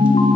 you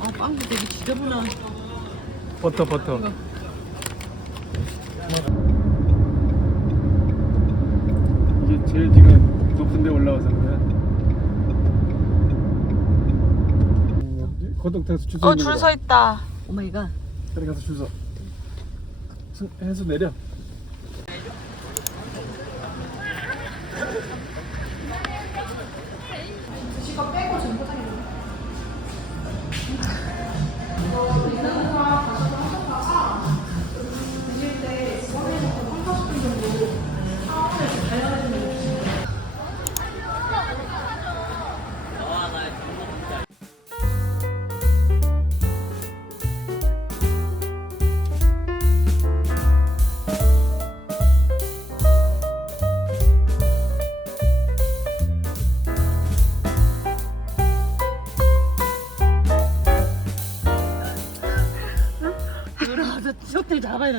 아 빵도 되게 지저분한 버터 버터. 이거. 이게 제일 지금 높은 데 올라와서 그래. 거동태에서 줄서 어줄 서 있다. 오마이갓. 저리 가서 줄 서. 해서 내려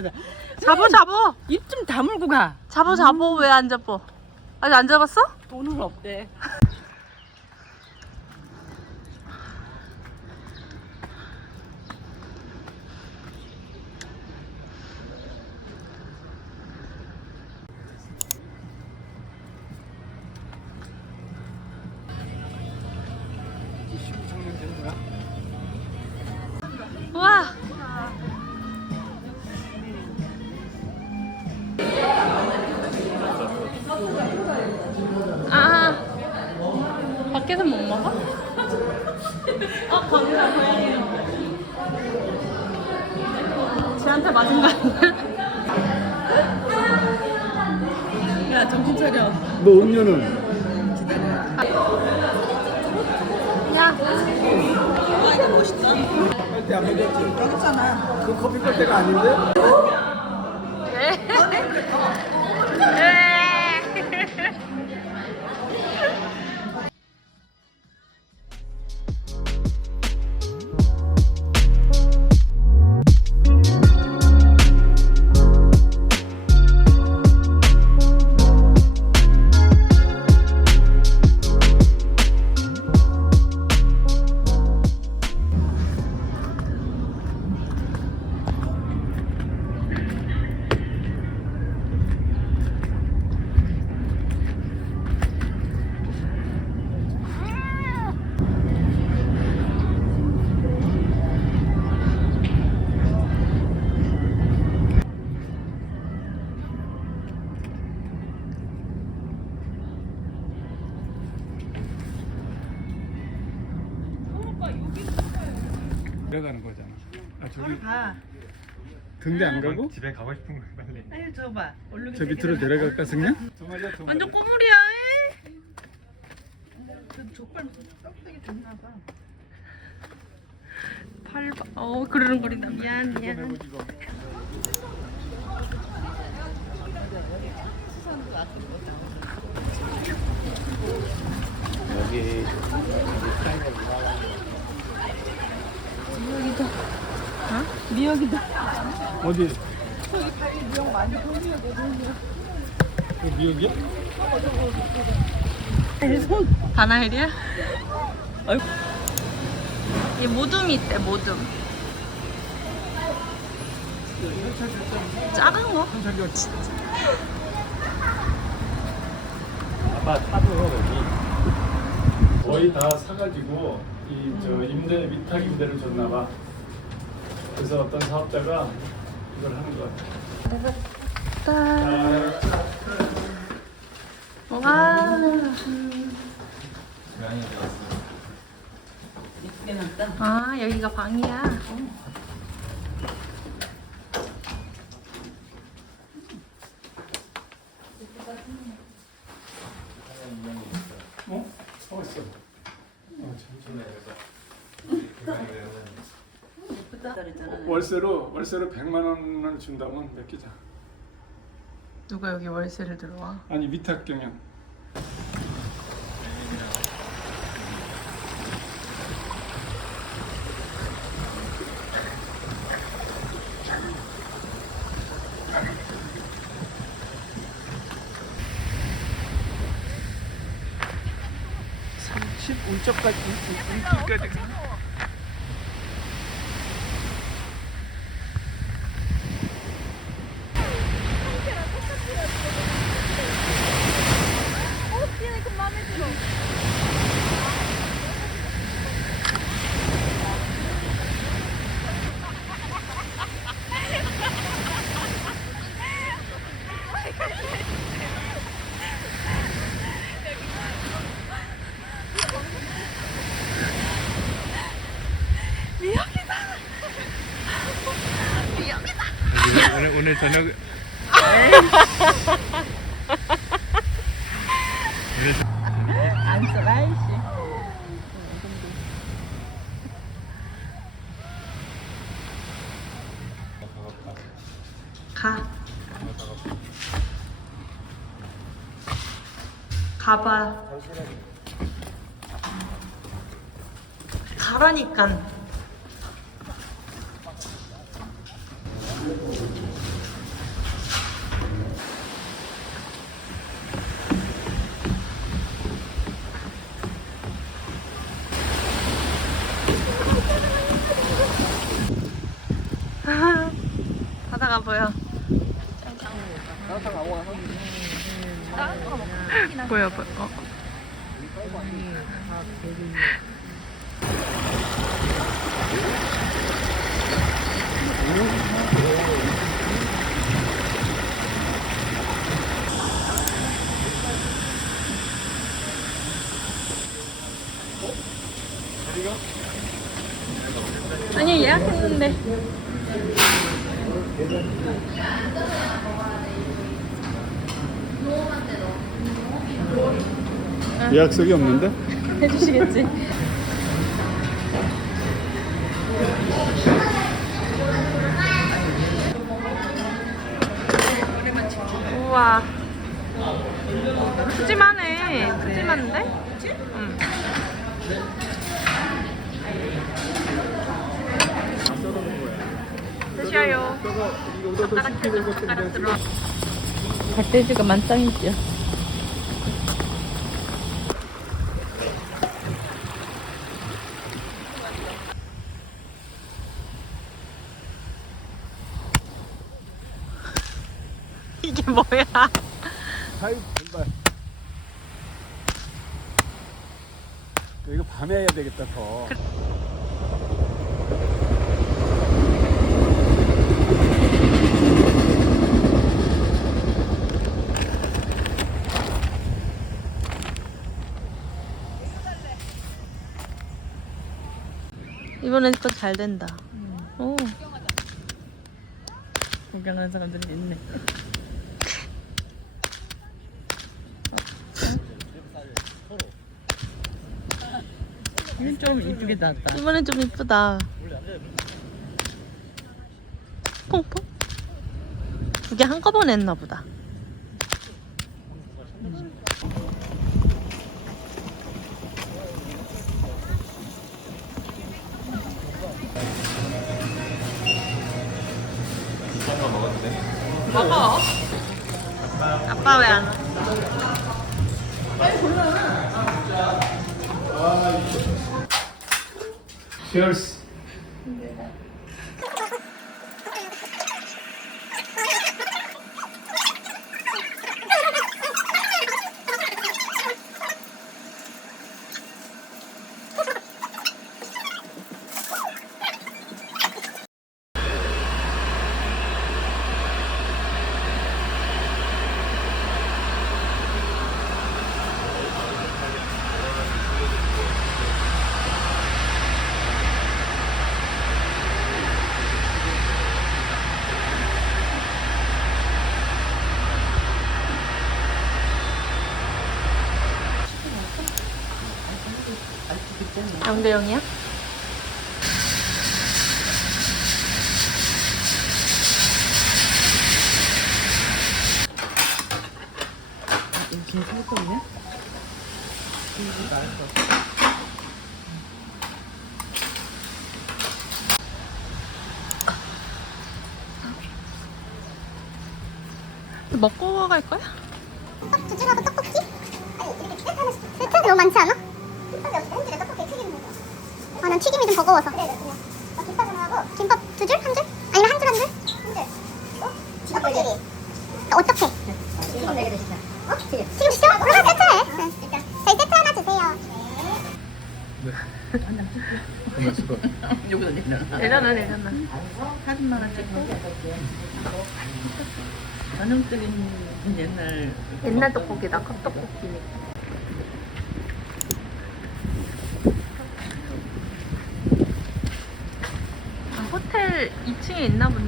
되는데 잡어 잡어. 입 좀 다물고 가 잡어 잡어 왜 안 잡어? 아직 안 잡았어? 돈은 없대 밖에서 못 먹어? 어, 거기다 고양이. 쟤한테 맞은 거 아니야? 야 정신 차려 너 음료는? 야. 와 이거 멋있다 빨대 안 먹였지? 여기 있잖아 그 커피 빨대가 아닌데? 내려가는 거잖아 아 저기 가 등대 안 가고? 집에 가고 싶은 거야 빨리 아유 저봐 얼른 저 밑으로 내려갈까 승냐? 정말이야 정말 완전 꼬물이야. 그 족발 무슨 떡되게 좋나 봐 팔, 봐. 어, 그르릉거린다. 미안, 미안. 해보지 뭐. 여기 미역이다 어디? 그 미역이야? 바나헬이야? 이 모둠이 있대, 모둠. 작은 거? 아빠 타도 여기 거의 다 사가지고 이 저 임대 위탁 임대를 줬나 봐. 그래서 어떤 사업자가 이걸 하는 것 같아. 자, 와. 아 여기가 방이야. 어? 그랬잖아. 월세로 월세로 100만 원을 준다면 맡기자. 누가 여기 월세를 들어와? 아니 위탁 경영. (35점까지) 인기까지 오늘 저녁 안 써라 이씨. 가. 가봐. 가라니까. 바다가 보여. 보여 보여. 어. 아니 예약했는데. 예약석이 없는데? 해주시겠지. 우와. 푸짐하네. 푸짐한데? 응. 드셔요. 젓가락 해줘, 젓가락 들어. 닭돼지가 만땅이지 뭐야? 아이 정말 이거 밤에 해야 되겠다 더 이번엔 거잘 된다. 오. 구경하는 사람들이 있네. 이건 좀 이쁘게 났다. 이번엔 좀 이쁘다. 퐁퐁. 두 개 한꺼번에 했나 보다. 먹어. 아빠 왜안 와? Cheers 영대영이야? 이렇게 살 거냐? 먹고 갈 거야? 두줄하고 떡볶이? 이렇게 세트 하나씩 세트 너무 많지 않아? 한 줄에 떡볶이 튀기는 거죠 아난 튀김이 좀 버거워서 그래 그래 나 김밥 하나 하고 김밥 두 줄? 한 줄? 아니면 한 줄 한 줄? 한 줄 어? 떡볶이 어떻게? 튀김 네개 드시자 어? 튀김 튀김 시죠? 그럼 세트해 응. 일단 저희 세트 하나 주세요 정말 수고. 여기다 내려놔. 내려놔 내려놔 사진 하나 찍고. 전형적인 옛날 옛날 떡볶이다 컵떡볶이 아, 있나 본데?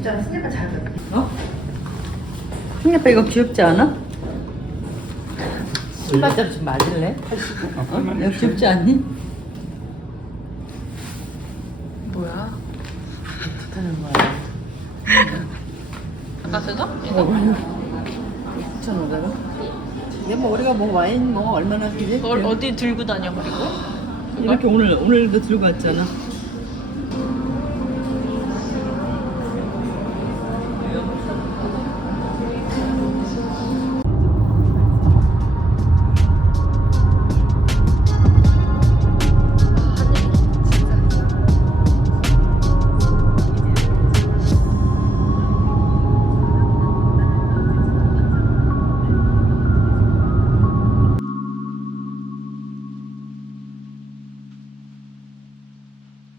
쉽잖아. 스냅바 잘 그려. 어? 스냅바 이거 귀엽지 않아? 신발자로 좀 맞을래? 어? 이거 귀엽지 않니? 뭐야? 좋다는 거야. 아까 그거? 이거 9,500원? 이게 뭐 우리가 뭐 와인 뭐 얼마나 끼지? 그걸 어디 들고 다녀 그리고? 이렇게 오늘 오늘도 들고 왔잖아.